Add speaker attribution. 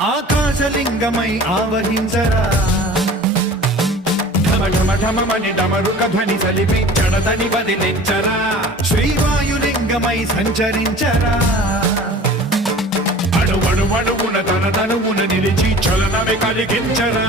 Speaker 1: ఆకాశలింగమై ఆవహించరా.
Speaker 2: ఢమ ఢమ ఢమమని డమరుక ధ్వని సలిపి జడదని వదిలించరా.
Speaker 1: శ్రీవాయులింగమై సంచరించరా.
Speaker 2: అణువణు అణువున తన తనువున నిలిచి చలనమే కలిగించరా.